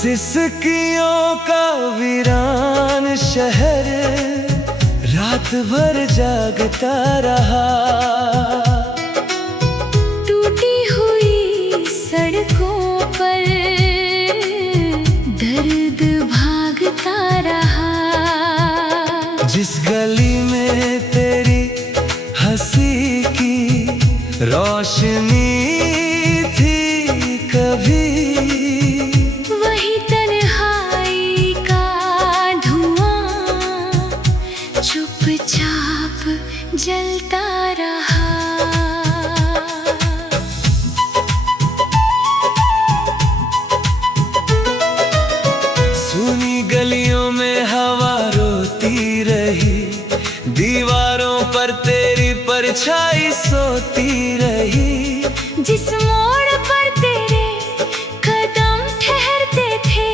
सिसकियों का वीरान शहर रात भर जागता रहा। टूटी हुई सड़कों पर दर्द भागता रहा। जिस गली में तेरी हंसी की रोशनी थी कभी, चुपचाप जलता रहा। सुनी गलियों में हवा रोती रही, दीवारों पर तेरी परछाई सोती रही। जिस मोड़ पर तेरे कदम ठहरते थे,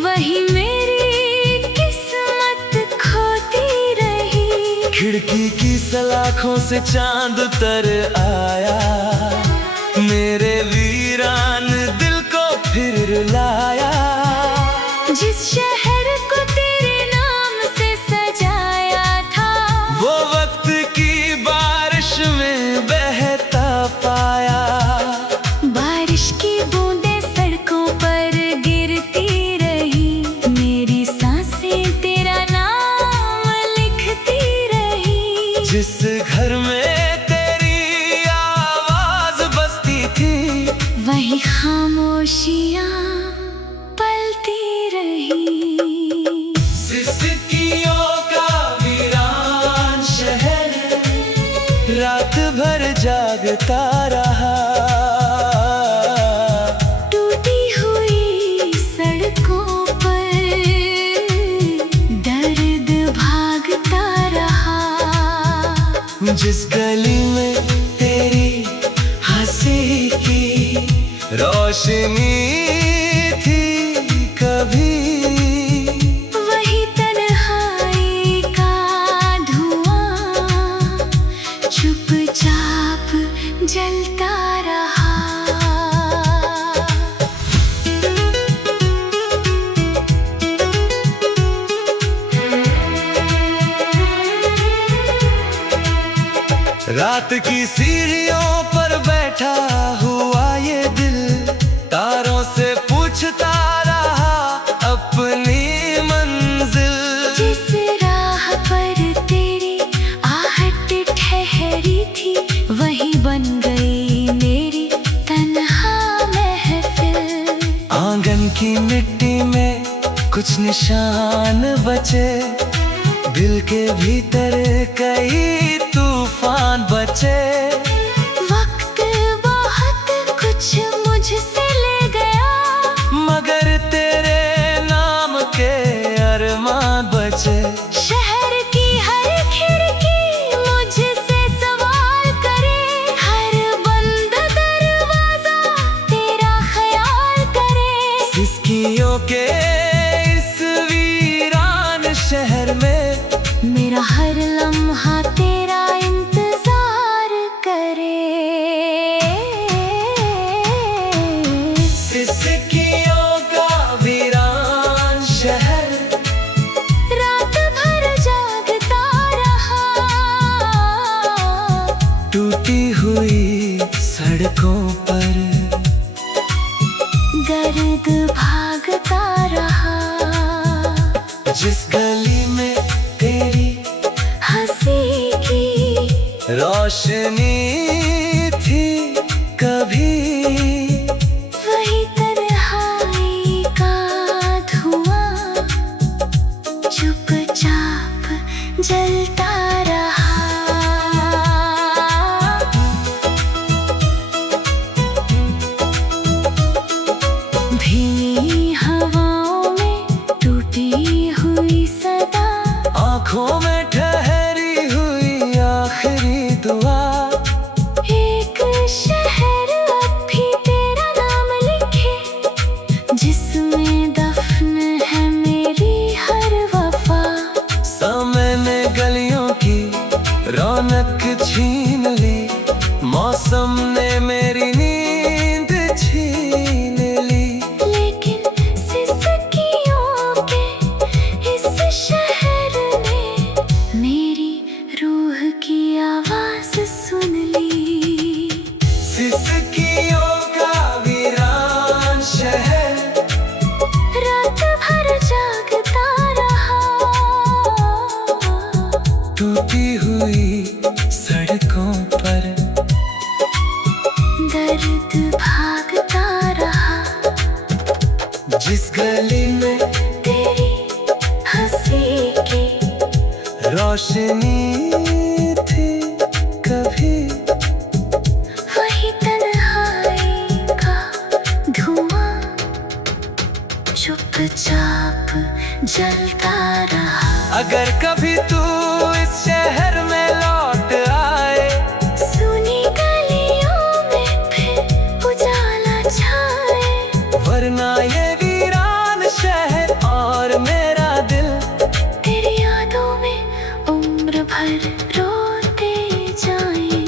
वही मेरी किस्मत खोती रही। खिड़की की सलाखों से चांद उतर आया, मेरे वीरान दिल को फिर रुलाया। जिस शहर को तेरे नाम से सजाया था, वो वक्त की बारिश में बहता पाया। बारिश की बूंदें सड़कों पर गिरती रही, मेरी सांसें तेरा नाम लिखती रही। जिस घर में तेरी आवाज बसती थी, वही खामोशियां पलती रही। सिसकियों का वीरान शहर रात भर जागता रहा। टूटी हुई सड़कों पर दर्द भागता रहा। जिस गली में तेरी हंसी की रोशनी थी कभी, वही तन्हाई का धुआं चुपचाप जलता रहा। रात की सीढ़ियों पर बैठा हुआ ये दिल, तारों से पूछता रहा अपनी मंजिल। जिस राह पर तेरी आहट ठहरी थी, वही बन गई मेरी तन्हा महफिल। आंगन की मिट्टी में कुछ निशान बचे, दिल के भीतर कई तूफान बचे। वक्त बहुत कुछ मुझसे ले गया, मगर तेरे नाम के अरमान बचे। शहर की हर खिड़की मुझसे सवाल करे, हर बंद दरवाजा तेरा ख्याल करे। सिसकियों के इस वीरान शहर में मेरा हर लम्हा तेरा इंतजार करे। सिसकियों का वीरान शहर रात भर जागता रहा। टूटी हुई सड़कों पर गर्द भागता रहा। जिस गली में तेरी हंसी की रोशनी थी कभी, वही तन्हाई का धुआं चुपचाप जलता रहा। भीगी हवाओं में टूटी रोशनी थी कभी, वही तन्हाई का धुआं चुपचाप जलता रहा। अगर कभी तू इस शहर में लौट आए, सुनी गलियों में फिर उजाला छाए, वरना ये वीरान शहर और मेरा दिल तेरी यादों में उम्र भर रोते जाएं।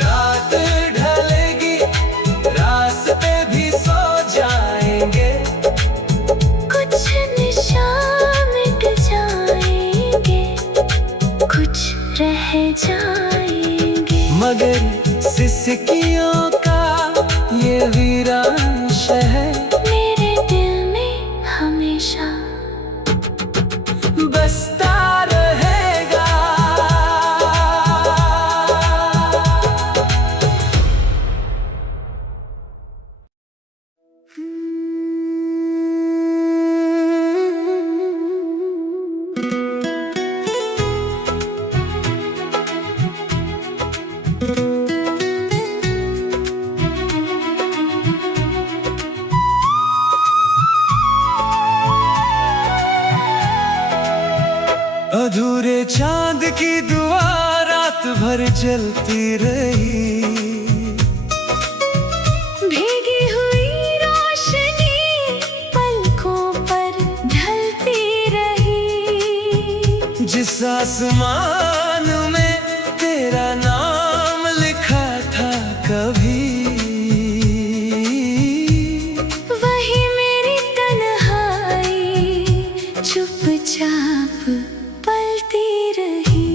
रात ढलेगी, रास्ते भी सो जाएंगे, कुछ निशान मिट जाएंगे, कुछ रह जाएंगे, मगर सिसकियों का ये वीरान शहर मेरे दिल में हमेशा बसता रहेगा। अधूरे चांद की दुआ रात भर जलती रही, भीगी हुई रोशनी पलकों पर ढलती रही। जिस आसमान में तेरा नाम लिखा था कभी, वही मेरी तन्हाई चुपचाप पलती रही।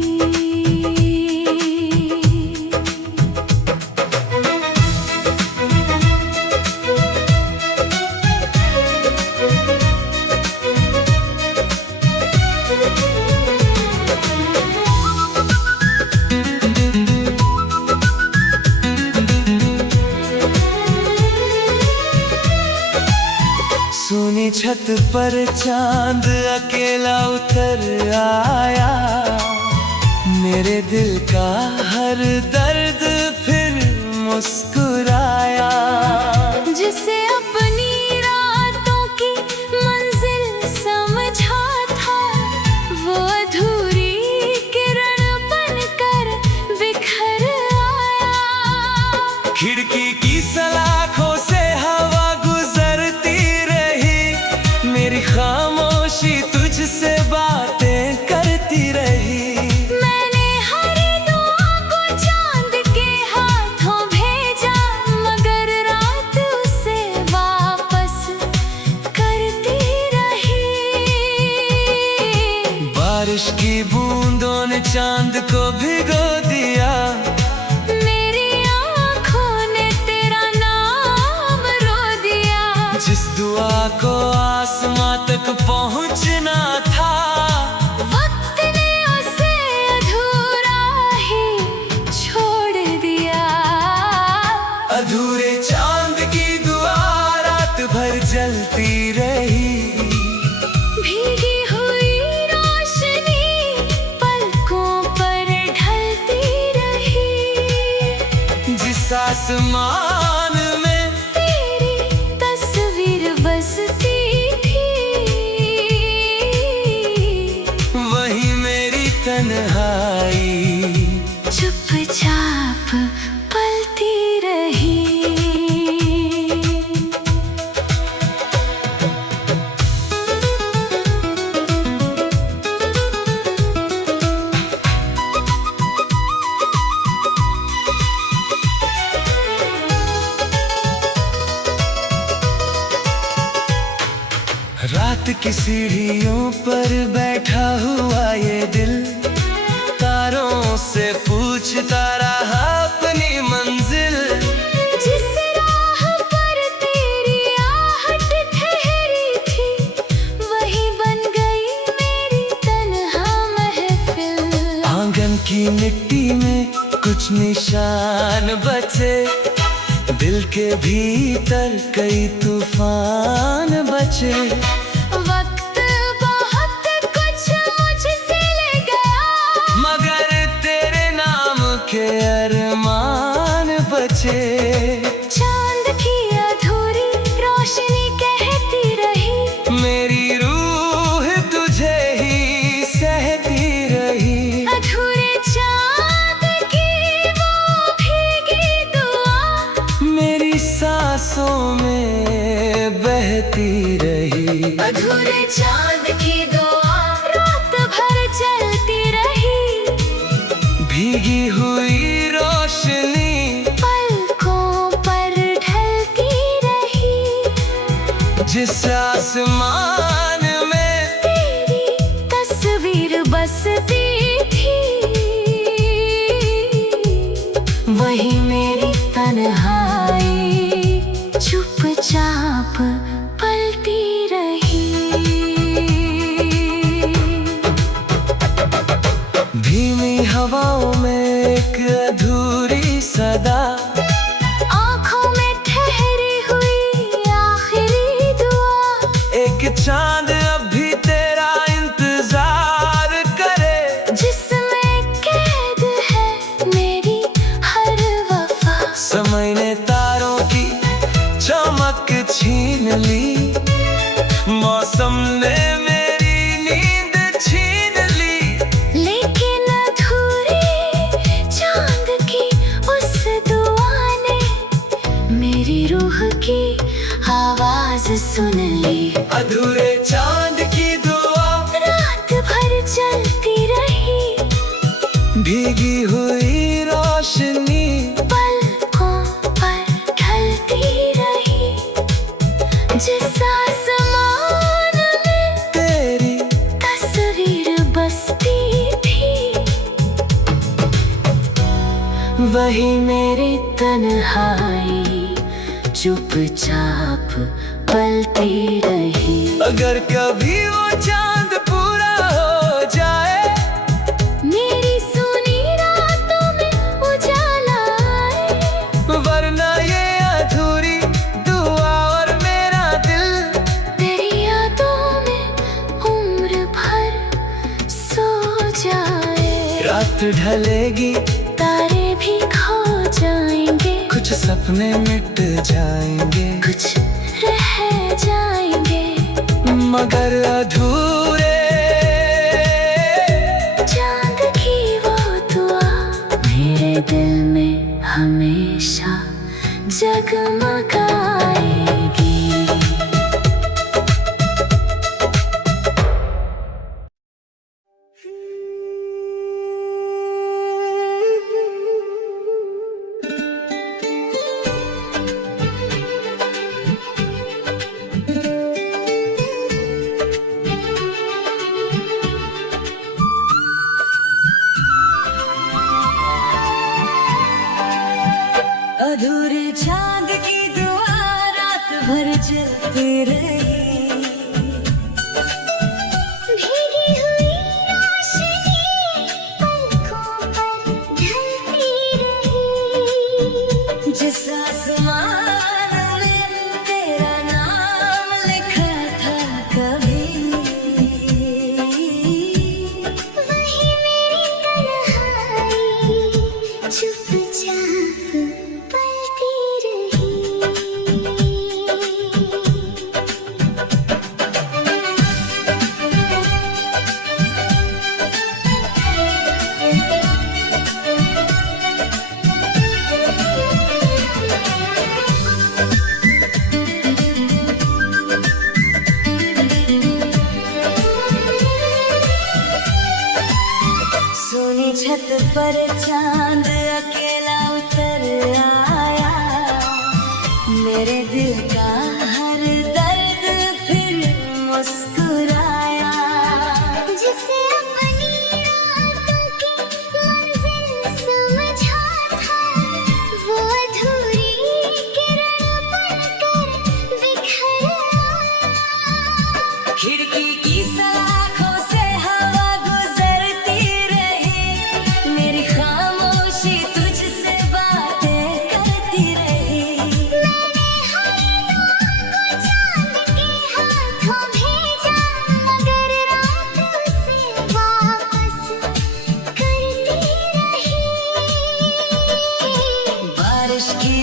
सोनी छत पर चांद अकेला उतर आया, मेरे दिल का हर दर्द फिर मुस्कुराया। जिसे अपनी रातों की मंजिल समझा था, वो अधूरी किरण बनकर बिखर आया। खिड़की की सलाखों से हवा गुजरती रही, मेरी खामोशी तुझसे बातें करती रही। मैंने हर दुआ को चांद के हाथों भेजा, मगर रात उसे वापस करती रही। बारिश की बूंदों ने चांद को भिगो दिया, मेरी आँखों ने तेरा नाम रो दिया। जिस दुआ को आसमां तक पहुंचना था, वक्त ने उसे अधूरा ही छोड़ दिया। अधूरे चांद की दुआ रात भर जलती रही, भीगी हुई रोशनी पलकों पर ढलती रही। जिस आसमान में तेरी तस्वीर बसती थी, वही मेरी तन्हाई चुपचाप पलती रही। रात की सीढ़ियों पर बैठा हुआ ये दिल, तारों से पूछता रहा अपनी मंजिल। जिस राह पर तेरी आहट ठहरी थी, वही बन गई मेरी तन्हा महफिल। आंगन की मिट्टी में कुछ निशान बचे, दिल के भीतर कई तूफान बचे। वक्त बहुत कुछ मुझसे ले गया, बचे। चांद की अधूरी रोशनी कहती रही, मेरी रूह तुझे ही सहती रही। अधूरे चांद की वो भीगी दुआ मेरी सांसों में बहती रही। अधूरे चांद की दुआ रात भर चलती रही। भीगी हुई रोशनी पलकों पर ढलती रही। जिस आसमान में तेरी तस्वीर बसती थी, वही मेरी तन्हाई चुपचाप पलती रही। धीमी हवाओं में एक अधूरी सदा, आँखों में ठहरी हुई आखिरी दुआ। एक चांद अब भी तेरा इंतजार करे। जिसमें कैद है मेरी हर वफा। समय ने तारों की चमक छीन ली, मौसम ने मेरी नींद छीन ली। लेकिन अधूरी चांद की उस दुआ ने मेरी रूह की आवाज सुन ली। अधूरे चांद की दुआ रात भर चलती रही। भीगी हुई रोशनी पलकों पर ढलती रही। जिस आसमान में तेरी तस्वीर बसती थी, वही मेरी तन्हाई चुपचाप पलती रही। अगर कभी वो चांद पूरा हो जाए, मेरी सुनी रातों में उजाला आए। वरना ये अधूरी दुआ और मेरा दिल तेरी यादों में उम्र भर सो जाए। रात ढलेगी, तारे भी खो जाएंगे, कुछ सपने मिट जाएंगे, कुछ रह जाएंगे, मगर अधूरे चांद की वो दुआ मेरे दिल में हमेशा जगमगाएगी। अधूरे चांद की दुआ रात भर चलती रही। भीगी हुई रोशनी पलकों पर ढलती रही। जिस आसमान में तेरा नाम लिखा था कभी, वही मेरी तन्हाई चुपचाप पलती रही। सोनी छत पर चांद अकेला उतर आया। मेरे दिल का हर दर्द फिर मुस्कुराया। जिसे अपनी रातों की मंजिल समझा था, वो अधूरी किरण बनकर बिखर आया। खिड़की की सलाखों से हवा गुजरती रही। मेरी खामोशी तुझसे बातें करती रही। मैंने हर दुआ को चांद के हाथों भेजा, मगर रात उसे वापस करती रही। बारिश की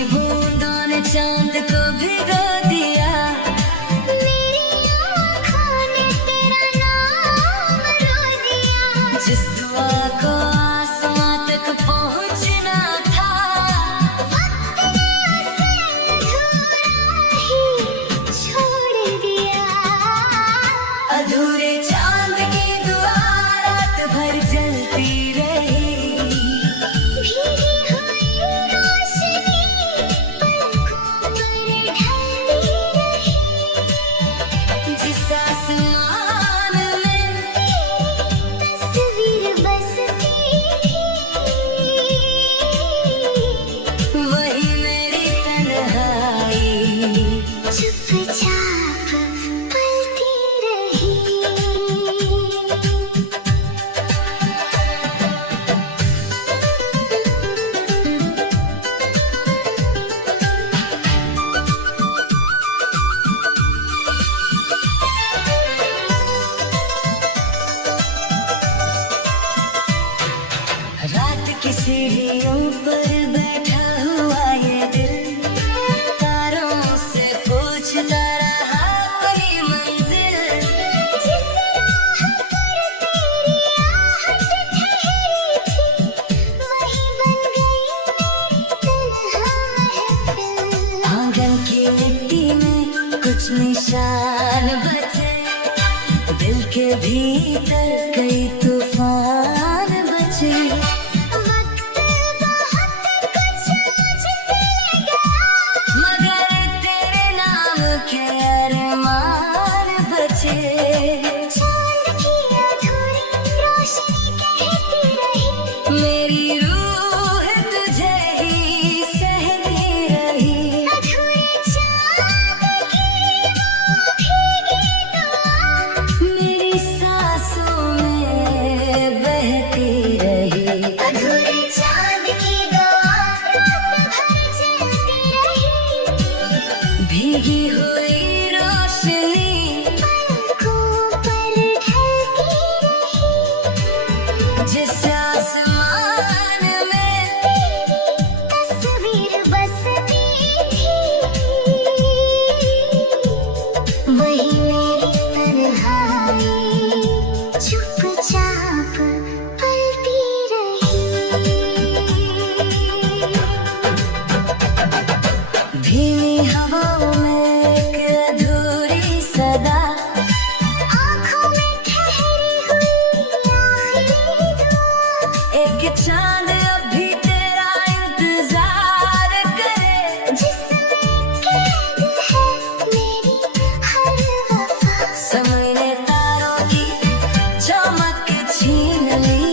अधूरे चांद की दुआ रात भर जलती रही। भीगी हुई रोशनी पलकों पर ढलती रही। जिस आसमान में तस्वीर बसती थी, वही मेरी तन्हाई चुपचाप पलती रही। रात की सीढ़ियों पर बैठा हुआ ये दिल तारों से पूछता रहा कोई मंजिल। जिस राह पर तेरी आहट ठहरी थी, वही बन गई मेरी तन्हा महफिल। आंगन की मिट्टी में कुछ निशान बचे, दिल के भीतर कई तूफान बचे। वक्त बहुत कुछ मुझसे ले गया, मगर तेरे नाम के अरमान बचे। चांद की अधूरी रोशनी कहती रही, मेरी रूह तुझे ही सहती रही। अधूरे चांद की वो भीगी दुआ मेरी सांसों में बहती रही। अधूरे चांद की दुआ रात भर जलती रही। भीगी हुई रोशनी पलकों पर ढलती रही। जिस आसमान में तस्वीर बसती थी, वही मेरी तन्हाई चुपचाप पलती रही। धीमी हवाओं में एक अधूरी सदा, आँखों में ठहरी हुई आखिरी दुआ, एक चांद अब भी तेरा इंतजार करे। जिसमें कैद है मेरी हर वफा। समय ने तारों की चमक छीन ली,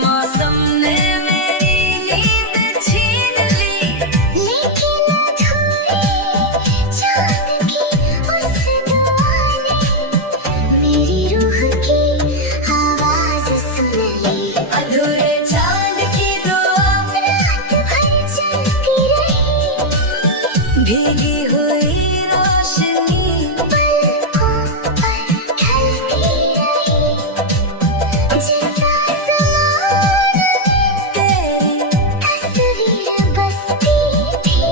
मौसम ने मेरी नींद छीन ली। लेकिन अधूरे चांद की उस दुआ ने मेरी रूह की आवाज सुन ली। अधूरे चांद की दुआ रात भर जलती रही, भीगी हुई रोशनी पलकों पर ढलती रही। जिस आसमान तेरी तस्वीर बसती थी,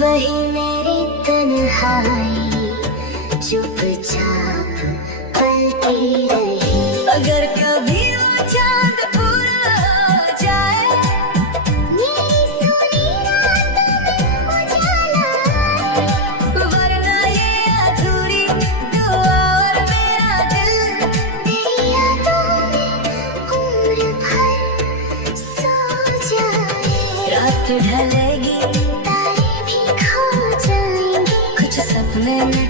वही मेरी तन्हाई चुपचाप पलती रही। अगर कभी वो चांद पूरा हो जाए, मेरी सोनी रातों में उजाला आए, वरना ये अधूरी दुआ और मेरा दिल तेरी यादों में उम्र भर सो जाए। रात ढलेगी तारे भी खो जाएंगे, कुछ सपने में